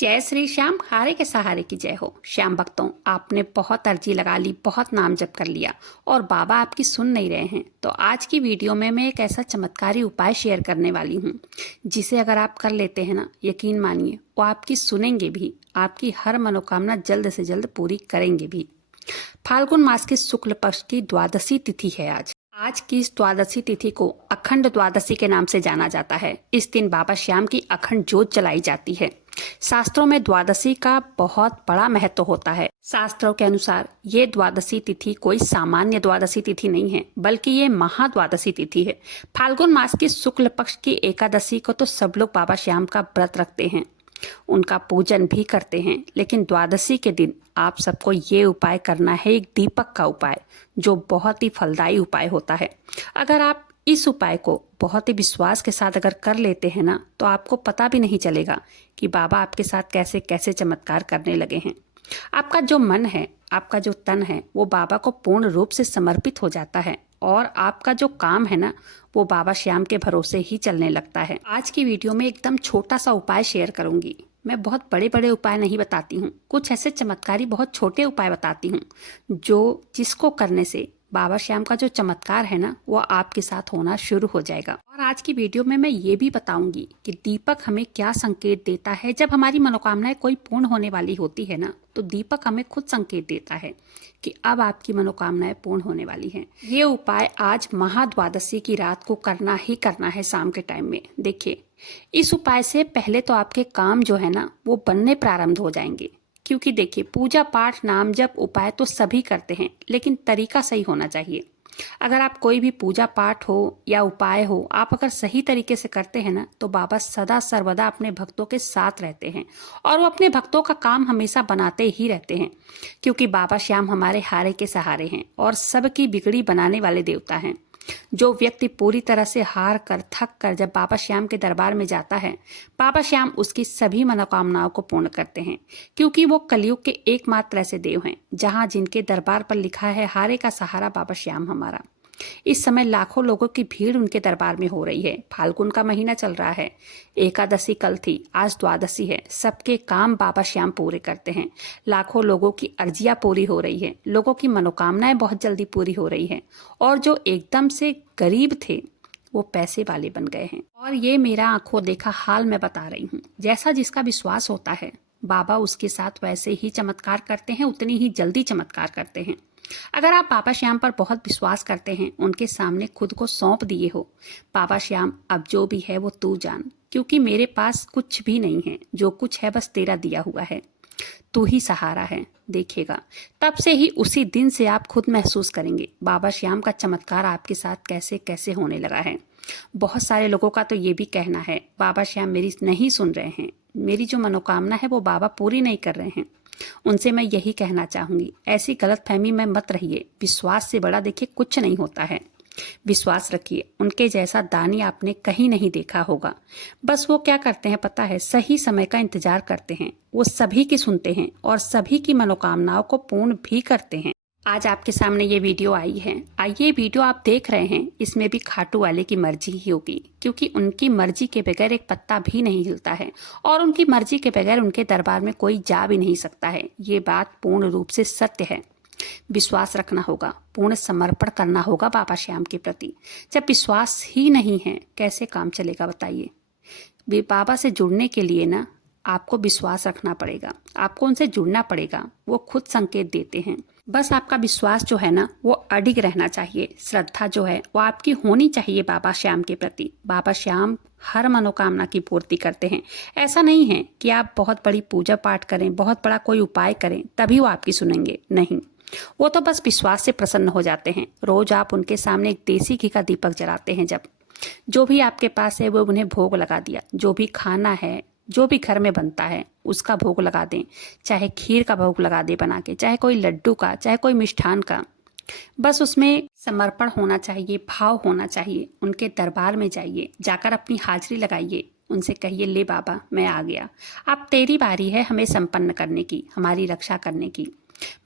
जय श्री श्याम, हारे के सहारे की जय हो। श्याम भक्तों, आपने बहुत अर्जी लगा ली, बहुत नाम जप कर लिया और बाबा आपकी सुन नहीं रहे हैं। तो आज की वीडियो में मैं एक ऐसा चमत्कारी उपाय शेयर करने वाली हूँ जिसे अगर आप कर लेते हैं ना, यकीन मानिए वो आपकी सुनेंगे भी, आपकी हर मनोकामना जल्द से जल्द पूरी करेंगे भी। फाल्गुन मास की शुक्ल पक्ष की द्वादशी तिथि है आज। आज की इस द्वादशी तिथि को अखंड द्वादशी के नाम से जाना जाता है। इस दिन बाबा श्याम की अखंड ज्योत जलाई जाती है। शास्त्रों में द्वादशी का बहुत बड़ा महत्व होता है। शास्त्रों के अनुसार ये द्वादशी तिथि कोई सामान्य द्वादशी तिथि नहीं है, बल्कि ये महाद्वादशी तिथि है। फाल्गुन मास की शुक्ल पक्ष की एकादशी को तो सब लोग बाबा श्याम का व्रत रखते हैं, उनका पूजन भी करते हैं, लेकिन द्वादशी के दिन आप सबको ये उपाय करना है, एक दीपक का उपाय जो बहुत ही फलदायी उपाय होता है। अगर आप इस उपाय को बहुत ही विश्वास के साथ अगर कर लेते हैं ना, तो आपको पता भी नहीं चलेगा कि बाबा आपके साथ कैसे कैसे चमत्कार करने लगे हैं। आपका जो मन है, आपका जो तन है, वो बाबा को पूर्ण रूप से समर्पित हो जाता है और आपका जो काम है ना, वो बाबा श्याम के भरोसे ही चलने लगता है। आज की वीडियो में एकदम छोटा सा उपाय शेयर करूंगी। मैं बहुत बड़े बड़े उपाय नहीं बताती हूँ, कुछ ऐसे चमत्कारी बहुत छोटे उपाय बताती हूँ जिसको करने से बाबा श्याम का जो चमत्कार है ना, वो आपके साथ होना शुरू हो जाएगा। और आज की वीडियो में मैं ये भी बताऊंगी कि दीपक हमें क्या संकेत देता है। जब हमारी मनोकामनाएं कोई पूर्ण होने वाली होती है ना, तो दीपक हमें खुद संकेत देता है कि अब आपकी मनोकामनाएं पूर्ण होने वाली हैं। ये उपाय आज महाद्वादशी की रात को करना ही करना है, शाम के टाइम में। देखिए, इस उपाय से पहले तो आपके काम जो है ना, वो बनने प्रारंभ हो जाएंगे। क्योंकि देखिए, पूजा पाठ नाम जप उपाय तो सभी करते हैं, लेकिन तरीका सही होना चाहिए। अगर आप कोई भी पूजा पाठ हो या उपाय हो, आप अगर सही तरीके से करते हैं ना, तो बाबा सदा सर्वदा अपने भक्तों के साथ रहते हैं और वो अपने भक्तों का काम हमेशा बनाते ही रहते हैं। क्योंकि बाबा श्याम हमारे हारे के सहारे हैं और सबकी बिगड़ी बनाने वाले देवता हैं। जो व्यक्ति पूरी तरह से हार कर थक कर जब बाबा श्याम के दरबार में जाता है, बाबा श्याम उसकी सभी मनोकामनाओं को पूर्ण करते हैं। क्योंकि वो कलयुग के एकमात्र ऐसे देव हैं जहां जिनके दरबार पर लिखा है, हारे का सहारा बाबा श्याम हमारा। इस समय लाखों लोगों की भीड़ उनके दरबार में हो रही है। फाल्गुन का महीना चल रहा है, एकादशी कल थी, आज द्वादशी है। सबके काम बाबा श्याम पूरे करते हैं। लाखों लोगों की अर्जियां पूरी हो रही है, लोगों की मनोकामनाएं बहुत जल्दी पूरी हो रही है और जो एकदम से गरीब थे वो पैसे वाले बन गए हैं। और ये मेरा आंखों देखा हाल मैं बता रही हूँ। जैसा जिसका विश्वास होता है, बाबा उसके साथ वैसे ही चमत्कार करते हैं, उतनी ही जल्दी चमत्कार करते हैं। अगर आप बाबा श्याम पर बहुत विश्वास करते हैं, उनके सामने खुद को सौंप दिए हो, बाबा श्याम अब जो भी है वो तू जान, क्योंकि मेरे पास कुछ भी नहीं है, जो कुछ है बस तेरा दिया हुआ है, तू ही सहारा है। देखिएगा, तब से ही उसी दिन से आप खुद महसूस करेंगे बाबा श्याम का चमत्कार आपके साथ कैसे कैसे होने लगा है। बहुत सारे लोगों का तो ये भी कहना है, बाबा श्याम मेरी नहीं सुन रहे हैं, मेरी जो मनोकामना है वो बाबा पूरी नहीं कर रहे हैं। उनसे मैं यही कहना चाहूंगी, ऐसी गलतफहमी में मत रहिए। विश्वास से बड़ा देखिए कुछ नहीं होता है। विश्वास रखिए, उनके जैसा दानी आपने कहीं नहीं देखा होगा। बस वो क्या करते हैं पता है, सही समय का इंतजार करते हैं। वो सभी की सुनते हैं और सभी की मनोकामनाओं को पूर्ण भी करते हैं। आज आपके सामने ये वीडियो आई है, ये वीडियो आप देख रहे हैं, इसमें भी खाटू वाले की मर्जी ही होगी। क्योंकि उनकी मर्जी के बगैर एक पत्ता भी नहीं हिलता है और उनकी मर्जी के बगैर उनके दरबार में कोई जा भी नहीं सकता है। ये बात पूर्ण रूप से सत्य है। विश्वास रखना होगा, पूर्ण समर्पण करना होगा बाबा श्याम के प्रति। जब विश्वास ही नहीं है, कैसे काम चलेगा बताइए। बाबा से जुड़ने के लिए ना, आपको विश्वास रखना पड़ेगा, आपको उनसे जुड़ना पड़ेगा। वो खुद संकेत देते हैं। बस आपका विश्वास जो है ना, वो अडिग रहना चाहिए। श्रद्धा जो है वो आपकी होनी चाहिए बाबा श्याम के प्रति। बाबा श्याम हर मनोकामना की पूर्ति करते हैं। ऐसा नहीं है कि आप बहुत बड़ी पूजा पाठ करें, बहुत बड़ा कोई उपाय करें तभी वो आपकी सुनेंगे, नहीं। वो तो बस विश्वास से प्रसन्न हो जाते हैं। रोज आप उनके सामने एक देसी घी का दीपक जलाते हैं। जब जो भी आपके पास है वो उन्हें भोग लगा दिया। जो भी खाना है, जो भी घर में बनता है, उसका भोग लगा दें। चाहे खीर का भोग लगा दे बना के, चाहे कोई लड्डू का, चाहे कोई मिष्ठान का। बस उसमें समर्पण होना चाहिए, भाव होना चाहिए। उनके दरबार में जाइए, जाकर अपनी हाजिरी लगाइए, उनसे कहिए, ले बाबा मैं आ गया, अब तेरी बारी है हमें संपन्न करने की, हमारी रक्षा करने की।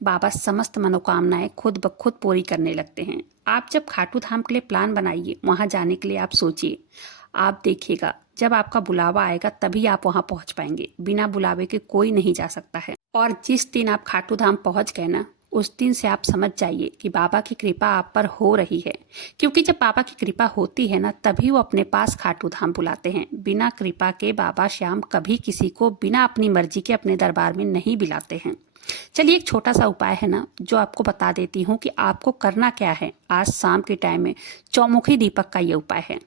बाबा समस्त मनोकामनाएं खुद ब खुद पूरी करने लगते हैं। आप जब खाटू धाम के लिए प्लान बनाइए, वहां जाने के लिए आप सोचिए, आप देखिएगा जब आपका बुलावा आएगा तभी आप वहां पहुंच पाएंगे, बिना बुलावे के कोई नहीं जा सकता है। और जिस दिन आप खाटू धाम पहुंच गए ना, उस दिन से आप समझ जाइए कि बाबा की कृपा आप पर हो रही है। क्योंकि जब बाबा की कृपा होती है ना, तभी वो अपने पास खाटू धाम बुलाते हैं। बिना कृपा के बाबा श्याम कभी किसी को बिना अपनी मर्जी के अपने दरबार में नहीं बुलाते हैं। चलिए, एक छोटा सा उपाय है ना जो आपको बता देती हूँ कि आपको करना क्या है। आज शाम के टाइम में चौमुखी दीपक का ये उपाय है।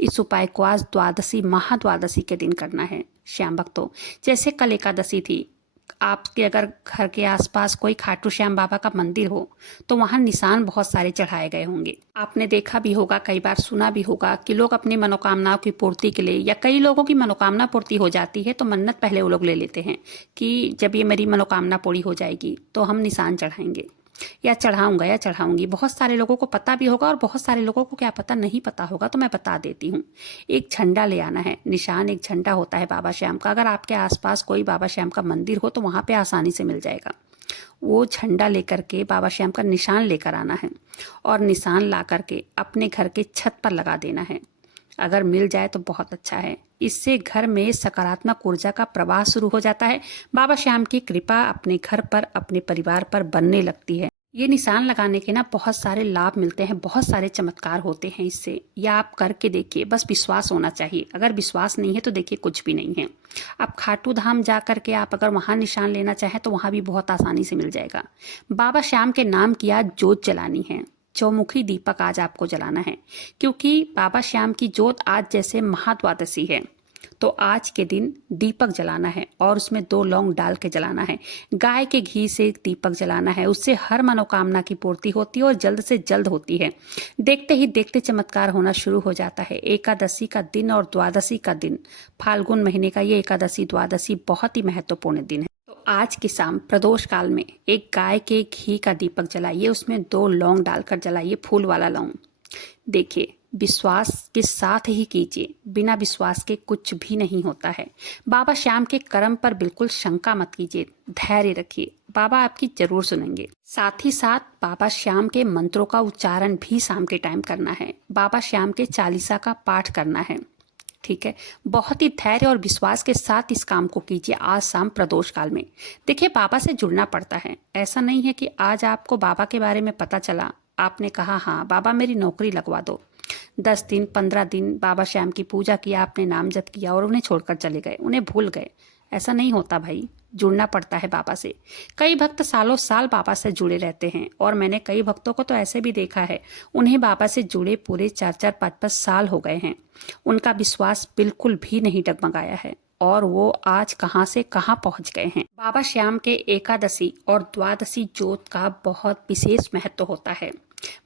इस उपाय को आज द्वादशी महाद्वादशी के दिन करना है श्याम भक्तों। जैसे कल एकादशी थी, आपके अगर घर के आसपास कोई खाटू श्याम बाबा का मंदिर हो तो वहां निशान बहुत सारे चढ़ाए गए होंगे। आपने देखा भी होगा, कई बार सुना भी होगा कि लोग अपनी मनोकामनाओं की पूर्ति के लिए, या कई लोगों की मनोकामना पूर्ति हो जाती है तो मन्नत पहले वो लोग ले लेते हैं कि जब ये मेरी मनोकामना पूरी हो जाएगी तो हम निशान चढ़ाएंगे या चढ़ाऊंगा या चढ़ाऊंगी। बहुत सारे लोगों को पता भी होगा और बहुत सारे लोगों को क्या पता नहीं पता होगा, तो मैं बता देती हूँ। एक झंडा ले आना है। निशान एक झंडा होता है बाबा श्याम का। अगर आपके आसपास कोई बाबा श्याम का मंदिर हो तो वहां पे आसानी से मिल जाएगा। वो झंडा लेकर के बाबा श्याम का निशान लेकर आना है और निशान ला करके अपने घर के छत पर लगा देना है। अगर मिल जाए तो बहुत अच्छा है। इससे घर में सकारात्मक ऊर्जा का प्रवाह शुरू हो जाता है। बाबा श्याम की कृपा अपने घर पर, अपने परिवार पर बनने लगती है। ये निशान लगाने के ना बहुत सारे लाभ मिलते हैं, बहुत सारे चमत्कार होते हैं इससे। या आप करके देखिए, बस विश्वास होना चाहिए। अगर विश्वास नहीं है तो देखिए कुछ भी नहीं है। आप खाटू धाम जा करके आप अगर वहां निशान लेना चाहें तो वहां भी बहुत आसानी से मिल जाएगा। बाबा श्याम के नाम की आज जोत जलानी है। चौमुखी दीपक आज आपको जलाना है, क्योंकि बाबा श्याम की जोत आज जैसे महाद्वादशी है तो आज के दिन दीपक जलाना है और उसमें 2 लौंग डाल के जलाना है। गाय के घी से दीपक जलाना है, उससे हर मनोकामना की पूर्ति होती है और जल्द से जल्द होती है। देखते ही देखते चमत्कार होना शुरू हो जाता है। एकादशी का दिन और द्वादशी का दिन, फाल्गुन महीने का ये एकादशी द्वादशी बहुत ही महत्वपूर्ण दिन है। तो आज की शाम प्रदोष काल में एक गाय के घी का दीपक जलाइए, उसमें 2 लौंग डालकर जलाइए, फूल वाला लौंग। देखिए, विश्वास के साथ ही कीजिए, बिना विश्वास के कुछ भी नहीं होता है। बाबा श्याम के कर्म पर बिल्कुल शंका मत कीजिए, धैर्य रखिए, बाबा आपकी जरूर सुनेंगे। साथ ही साथ बाबा श्याम के मंत्रों का उच्चारण भी शाम के टाइम करना है। बाबा श्याम के चालीसा का पाठ करना है। ठीक है, बहुत ही धैर्य और विश्वास के साथ इस काम को कीजिए आज शाम प्रदोष काल में। देखिए, बाबा से जुड़ना पड़ता है। ऐसा नहीं है कि आज आपको बाबा के बारे में पता चला, आपने कहा हाँ बाबा मेरी नौकरी लगवा दो, 10 दिन 15 दिन बाबा श्याम की पूजा किया, आपने नाम जप किया और उन्हें छोड़कर चले गए, उन्हें भूल गए। ऐसा नहीं होता भाई, जुड़ना पड़ता है बाबा से। कई भक्त सालों साल बाबा से जुड़े रहते हैं और मैंने कई भक्तों को तो ऐसे भी देखा है, उन्हें बाबा से जुड़े पूरे 4-4 5-5 साल हो गए हैं। उनका विश्वास बिल्कुल भी नहीं डगमगाया है और वो आज कहां से कहां पहुंच गए हैं। बाबा श्याम के एकादशी और द्वादशी जोत का बहुत विशेष महत्व होता है।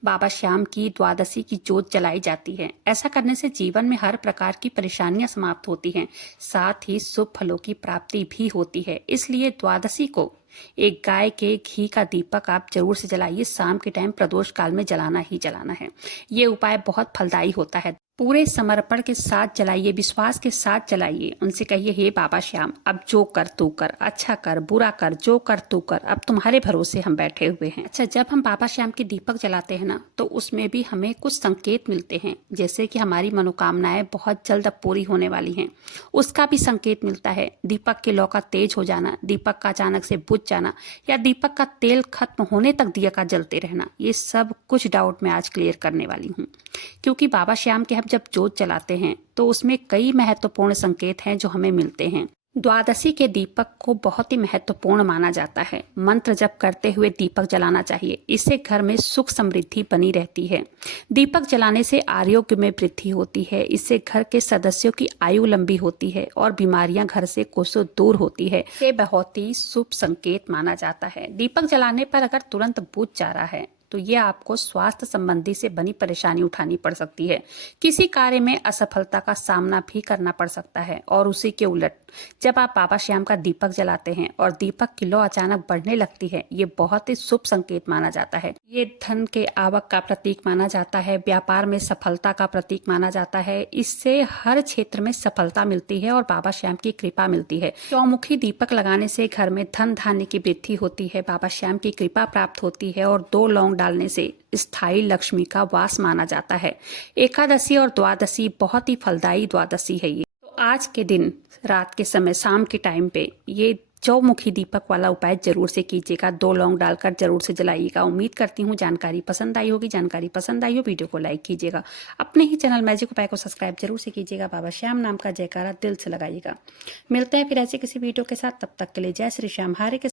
बाबा श्याम की द्वादशी की जोत जलाई जाती है। ऐसा करने से जीवन में हर प्रकार की परेशानियां समाप्त होती हैं, साथ ही शुभ फलों की प्राप्ति भी होती है। इसलिए द्वादशी को एक गाय के घी का दीपक आप जरूर से जलाइए। शाम के टाइम प्रदोष काल में जलाना ही जलाना है। ये उपाय बहुत फलदायी होता है। पूरे समर्पण के साथ जलाइए, विश्वास के साथ जलाइए। उनसे कहिए, हे बाबा श्याम, अब जो कर तू कर, अच्छा कर बुरा कर, जो कर तू कर, अब तुम्हारे भरोसे हम बैठे हुए हैं। अच्छा, जब हम बाबा श्याम के दीपक जलाते हैं ना, तो उसमें भी हमें कुछ संकेत मिलते हैं, जैसे कि हमारी मनोकामनाएं बहुत जल्द अब पूरी होने वाली हैं, उसका भी संकेत मिलता है। दीपक के लौ का तेज हो जाना, दीपक का अचानक से बुझ जाना, या दीपक का तेल खत्म होने तक दिया का जलते रहना, ये सब कुछ डाउट मैं आज क्लियर करने वाली हूँ। क्योंकि बाबा श्याम के हम जब जोत जलाते हैं तो उसमें कई महत्वपूर्ण संकेत हैं जो हमें मिलते हैं। द्वादशी के दीपक को बहुत ही महत्वपूर्ण माना जाता है। मंत्र जप करते हुए दीपक जलाना चाहिए, इससे घर में सुख समृद्धि बनी रहती है। दीपक जलाने से आरोग्य में वृद्धि होती है, इससे घर के सदस्यों की आयु लंबी होती है और बीमारियां घर से कोसों दूर होती है। ये बहुत ही शुभ संकेत माना जाता है। दीपक जलाने पर अगर तुरंत बुझ जा रहा है तो ये आपको स्वास्थ्य संबंधी से बनी परेशानी उठानी पड़ सकती है। किसी कार्य में असफलता का सामना भी करना पड़ सकता है। और उसी के उलट जब आप बाबा श्याम का दीपक जलाते हैं और दीपक की लौ अचानक बढ़ने लगती है, ये बहुत ही शुभ संकेत माना जाता है। ये धन के आवक का प्रतीक माना जाता है, व्यापार में सफलता का प्रतीक माना जाता है। इससे हर क्षेत्र में सफलता मिलती है और बाबा श्याम की कृपा मिलती है। चौमुखी दीपक लगाने से घर में धन धान्य की वृद्धि होती है, बाबा श्याम की कृपा प्राप्त होती है और 2 लौंग डालने से स्थायी लक्ष्मी का वास माना जाता है। एकादशी और द्वादशी बहुत ही फलदायी द्वादशी है ये। तो आज के दिन रात के समय शाम के टाइम पे ये चौमुखी दीपक वाला उपाय जरूर से कीजिएगा। 2 लौंग डालकर जरूर से जलाइएगा। उम्मीद करती हूँ जानकारी पसंद आई होगी। जानकारी पसंद आई हो वीडियो को लाइक कीजिएगा। अपने ही चैनल मैजिक उपाय को सब्सक्राइब जरूर से कीजिएगा। बाबा श्याम नाम का जयकारा दिल से लगाइएगा। मिलते हैं फिर ऐसे किसी वीडियो के साथ। तब तक के लिए जय श्री श्याम। हरे